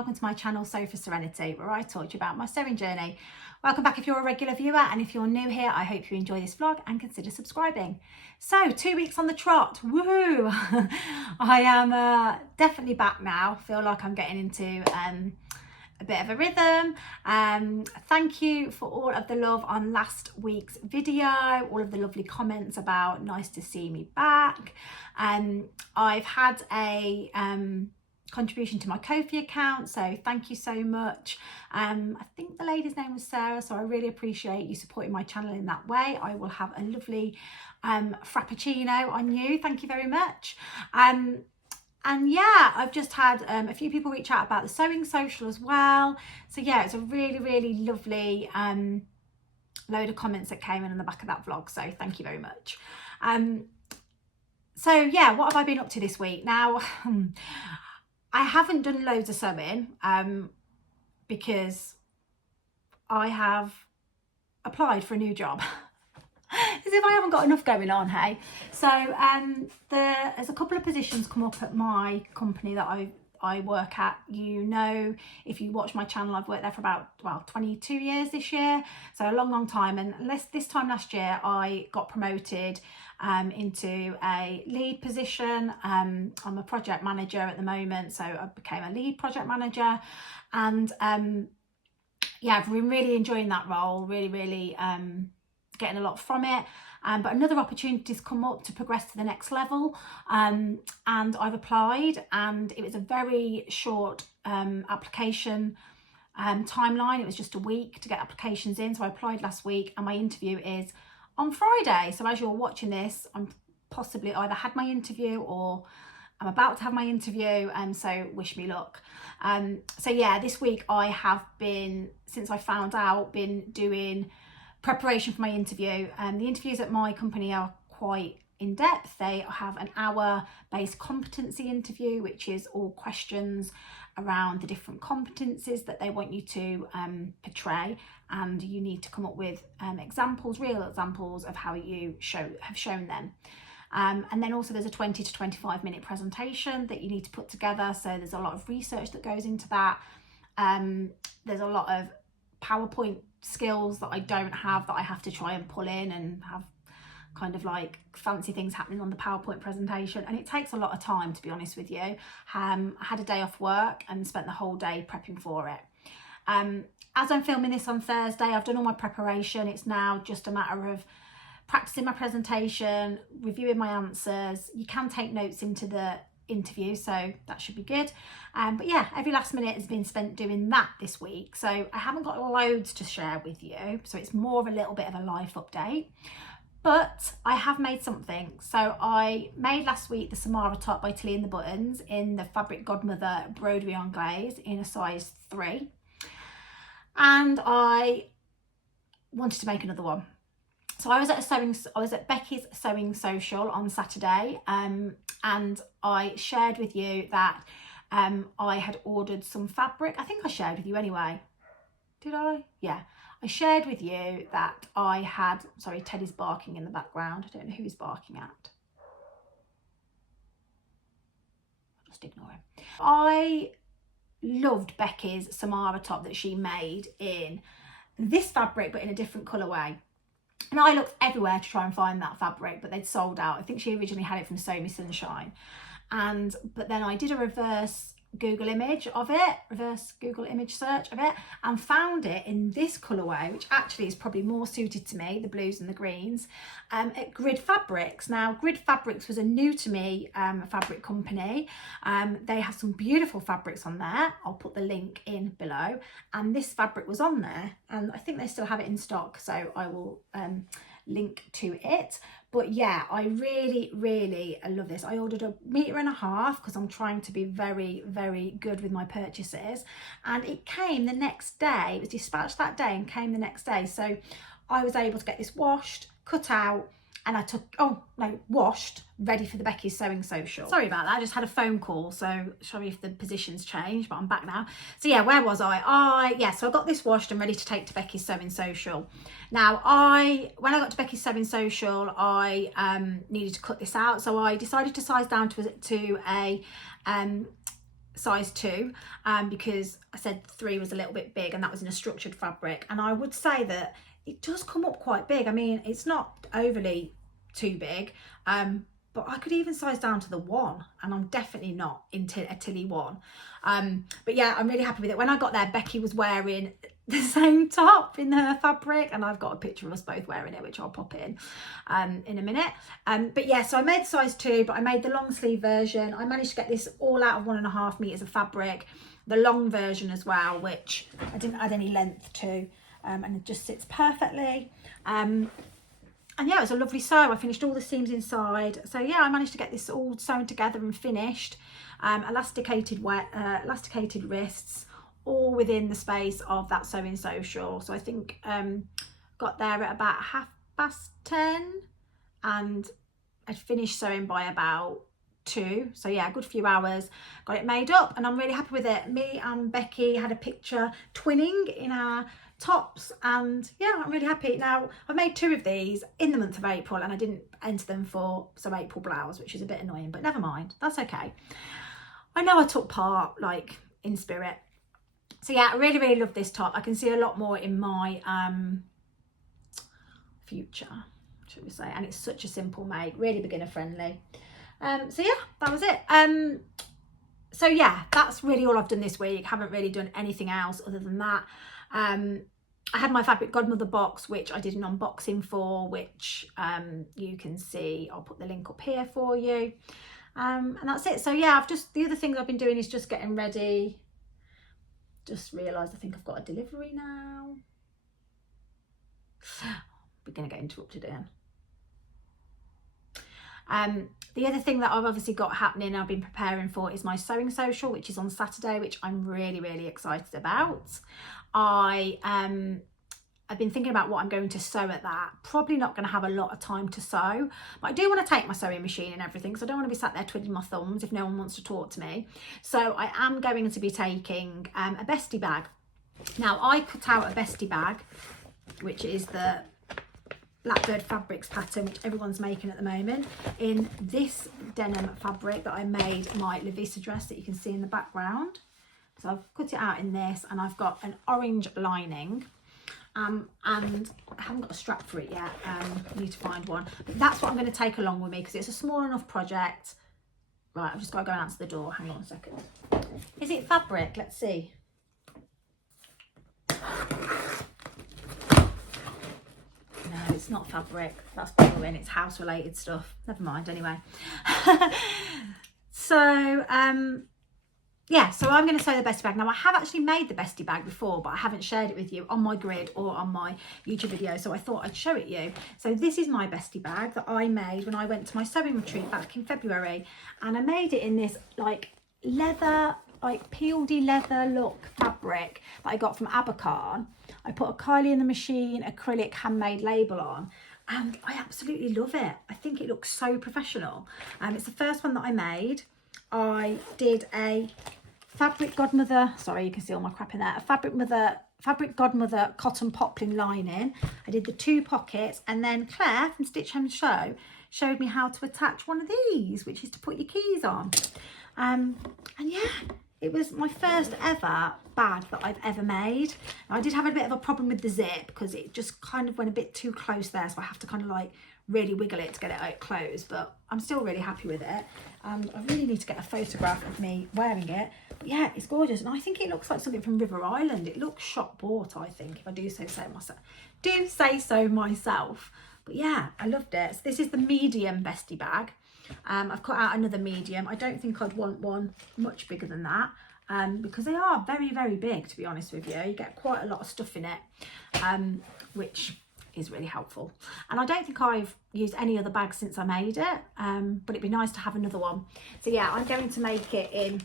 welcome to my channel Sew for Serenity, where I talk to you about my sewing journey. Welcome back if you're a regular viewer, and if you're new here, I hope you enjoy this vlog and consider subscribing. So 2 weeks on the trot, woohoo! I am definitely back now. Feel like I'm getting into a bit of a rhythm. Thank you for all of the love on last week's video, all of the lovely comments about nice to see me back. I've had a contribution to my Ko-fi account, so thank you so much. I think the lady's name was Sarah, so I really appreciate you supporting my channel in that way. I will have a lovely frappuccino on you, thank you very much. And yeah, I've just had a few people reach out about the sewing social as well. So yeah, it's a really lovely load of comments that came in on the back of that vlog, so thank you very much. So yeah, what have I been up to this week? Now, I haven't done loads of sewing because I have applied for a new job. As if I haven't got enough going on, hey? So there's a couple of positions come up at my company that I work at. You know, if you watch my channel, I've worked there for about, well, 22 years this year. So a long time. And this time last year, I got promoted into a lead position. I'm a project manager at the moment, so I became a lead project manager. And yeah, I've been really enjoying that role, really getting a lot from it. But another opportunity's come up to progress to the next level, and I've applied, and it was a very short application timeline. It was just a week to get applications in, so I applied last week, and my interview is on Friday. So as you're watching this, I'm possibly either had my interview or I'm about to have my interview, and so wish me luck. So yeah, this week I have been, since I found out, been doing preparation for my interview. The interviews at my company are quite in depth. They have an hour-based competency interview, which is all questions around the different competencies that they want you to portray, and you need to come up with examples, real examples of how you have shown them. And then also there's a 20 to 25 minute presentation that you need to put together. So there's a lot of research that goes into that. There's a lot of PowerPoint skills that I don't have, that I have to try and pull in and have kind of like fancy things happening on the PowerPoint presentation, and it takes a lot of time, to be honest with you. I had a day off work and spent the whole day prepping for it. As I'm filming this on Thursday, I've done all my preparation. It's now just a matter of practicing my presentation, reviewing my answers. You can take notes into the interview, so that should be good. But yeah, every last minute has been spent doing that this week, so I haven't got loads to share with you, so it's more of a little bit of a life update. But I have made something. So I made last week the Samara top by Tilly and the Buttons in the Fabric Godmother Broderie Anglaise in a size 3, and I wanted to make another one. So I was at Becky's Sewing Social on Saturday, and I shared with you that I had ordered some fabric. I think I shared with you anyway. Did I? Yeah. I shared with you that I had, sorry, Teddy's barking in the background. I don't know who he's barking at. I'll just ignore him. I loved Becky's Samara top that she made in this fabric, but in a different colourway. And I looked everywhere to try and find that fabric, but they'd sold out. I think she originally had it from Sew Me Sunshine. But then I did a reverse Google image search of it, and found it in this colourway, which actually is probably more suited to me, the blues and the greens, at Grid Fabrics. Now, Grid Fabrics was a new to me fabric company. They have some beautiful fabrics on there. I'll put the link in below, and this fabric was on there, and I think they still have it in stock, so I will link to it. But yeah, I really love this. I ordered 1.5 meters because I'm trying to be very good with my purchases, and it came the next day. It was dispatched that day and came the next day, so I was able to get this washed, cut out, and I took, washed, ready for the Becky's Sewing Social. Sorry about that, I just had a phone call, so sorry if the position's changed, but I'm back now. So yeah, where was I? So I got this washed and ready to take to Becky's Sewing Social. Now, when I got to Becky's Sewing Social, I needed to cut this out, so I decided to size down to a size 2 because I said 3 was a little bit big, and that was in a structured fabric. And I would say that it does come up quite big. I mean, it's not overly too big, but I could even size down to the 1, and I'm definitely not into a Tilly 1. But yeah, I'm really happy with it. When I got there, Becky was wearing the same top in her fabric, and I've got a picture of us both wearing it, which I'll pop in a minute. But yeah, so I made size 2, but I made the long sleeve version. I managed to get this all out of 1.5 meters of fabric, the long version as well, which I didn't add any length to, and it just sits perfectly. And yeah, it was a lovely sew. I finished all the seams inside. So yeah, I managed to get this all sewn together and finished. Elasticated wrists, all within the space of that sewing social. So I think got there at about 10:30, and I'd finished sewing by about 2. So yeah, a good few hours, got it made up, and I'm really happy with it. Me and Becky had a picture twinning in our tops, and yeah, I'm really happy. Now, I made 2 of these in the month of April, and I didn't enter them for some April blouse, which is a bit annoying, but never mind, that's okay. I know I took part, like, in spirit. So yeah, I really, really love this top. I can see a lot more in my future, should we say, and it's such a simple make, really beginner friendly. So yeah, that was it. So yeah, that's really all I've done this week. Haven't really done anything else other than that. I had my Fabric Godmother box, which I did an unboxing for, which you can see. I'll put the link up here for you. And that's it. So yeah, the other things I've been doing is just getting ready. Just realised I think I've got a delivery now. We're going to get interrupted again. The other thing that I've obviously got happening, I've been preparing for, is my sewing social, which is on Saturday, which I'm really, really excited about. I've been thinking about what I'm going to sew at that. Probably not going to have a lot of time to sew, but I do want to take my sewing machine and everything, so I don't want to be sat there twiddling my thumbs if no one wants to talk to me. So I am going to be taking a bestie bag. Now, I cut out a bestie bag, which is the Blackbird Fabrics pattern, which everyone's making at the moment, in this denim fabric that I made my Lavisa dress that you can see in the background. So I've cut it out in this, and I've got an orange lining, and I haven't got a strap for it yet. I need to find one, but that's what I'm going to take along with me because it's a small enough project. Right, I've just got to go and answer the door. Hang on a second. Is it fabric? Let's see. No, it's not fabric. That's boring. It's house related stuff. Never mind anyway. So yeah, so I'm going to sew the bestie bag. Now, I have actually made the bestie bag before, but I haven't shared it with you on my grid or on my YouTube video, so I thought I'd show it you. So this is my bestie bag that I made when I went to my sewing retreat back in February, and I made it in this like leather, like peeledy leather look fabric that I got from Abercorn. I put a Kylie in the Machine acrylic handmade label on, and I absolutely love it. I think it looks so professional. It's the first one that I made. I did a Fabric Godmother, sorry, you can see all my crap in there, a Fabric Godmother cotton poplin lining. I did the 2 pockets, and then Claire from Stitch Hem Show showed me how to attach one of these, which is to put your keys on. And yeah, it was my first ever bag that I've ever made. I did have a bit of a problem with the zip because it just kind of went a bit too close there, so I have to kind of like really wiggle it to get it out closed, but I'm still really happy with it, and I really need to get a photograph of me wearing it. But yeah, it's gorgeous, and I think it looks like something from River Island. It looks shop bought, I think, if I do say so myself. But yeah, I loved it. So this is the medium bestie bag. I've cut out another medium. I don't think I'd want one much bigger than that, because they are very, very big, to be honest with you. You get quite a lot of stuff in it, which is really helpful. And I don't think I've used any other bags since I made it, but it'd be nice to have another one. So yeah, I'm going to make it in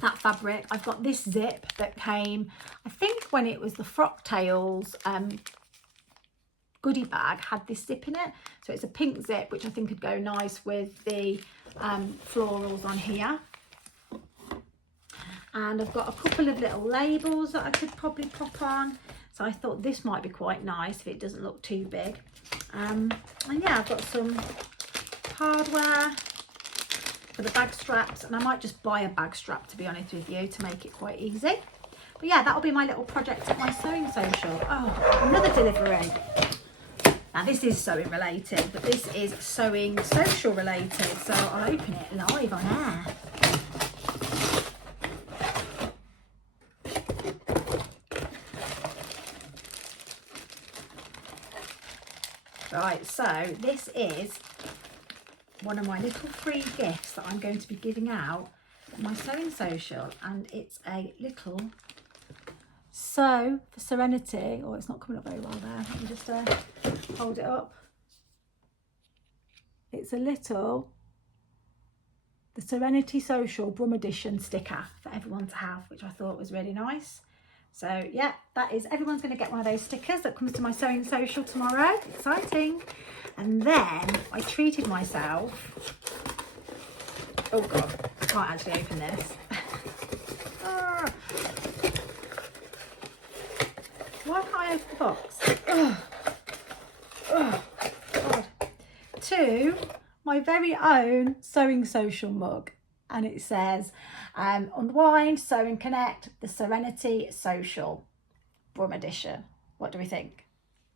that fabric. I've got this zip that came, I think when it was the Frock Tales goodie bag, had this zip in it. So it's a pink zip, which I think would go nice with the florals on here. And I've got a couple of little labels that I could probably pop on. So I thought this might be quite nice if it doesn't look too big. And yeah, I've got some hardware for the bag straps, and I might just buy a bag strap, to be honest with you, to make it quite easy. But yeah, that'll be my little project at my sewing social. Oh, another delivery. Now this is sewing related, but this is sewing social related, so I'll open it live on air. Right, so this is one of my little free gifts that I'm going to be giving out at my sewing social, and it's a little Sew for Serenity. Oh, it's not coming up very well there. Let me just hold it up. It's a little, the Serenity Social Brum Edition sticker for everyone to have, which I thought was really nice. So yeah, that is, everyone's going to get one of those stickers that comes to my sewing social tomorrow. Exciting. And then I treated myself. Oh God, I can't actually open this. Why can't I open the box? Oh God. To my very own sewing social mug, and it says Unwind, Sew and Connect, the Serenity Social Brum Edition. What do we think?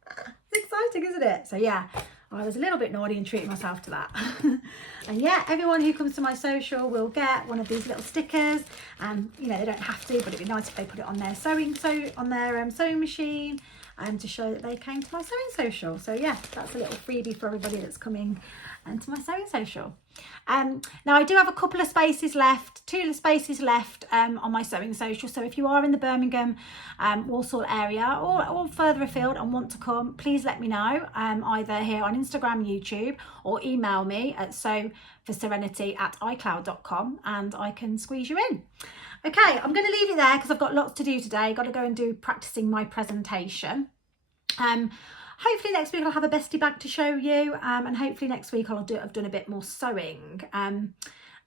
It's exciting, isn't it? So yeah, I was a little bit naughty and treated myself to that. And yeah, everyone who comes to my social will get one of these little stickers, and you know, they don't have to, but it'd be nice if they put it on their sewing machine, to show that they came to my sewing social. So yeah, that's a little freebie for everybody that's coming to my sewing social. Now I do have a couple of spaces left, 2 spaces left on my sewing social. So if you are in the Birmingham, Walsall area, or further afield and want to come, please let me know, either here on Instagram, YouTube, or email me at sewforserenity@icloud.com, and I can squeeze you in. Okay, I'm going to leave it there because I've got lots to do today. Got to go and do practicing my presentation. Hopefully next week I'll have a bestie bag to show you, and hopefully next week I've done a bit more sewing. And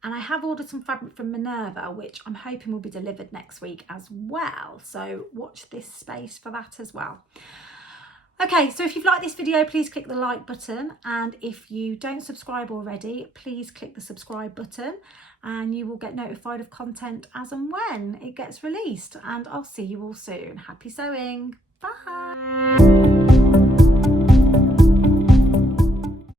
I have ordered some fabric from Minerva, which I'm hoping will be delivered next week as well. So watch this space for that as well. Okay, so if you've liked this video, please click the like button, and if you don't subscribe already, please click the subscribe button, and you will get notified of content as and when it gets released. And I'll see you all soon. Happy sewing. Bye.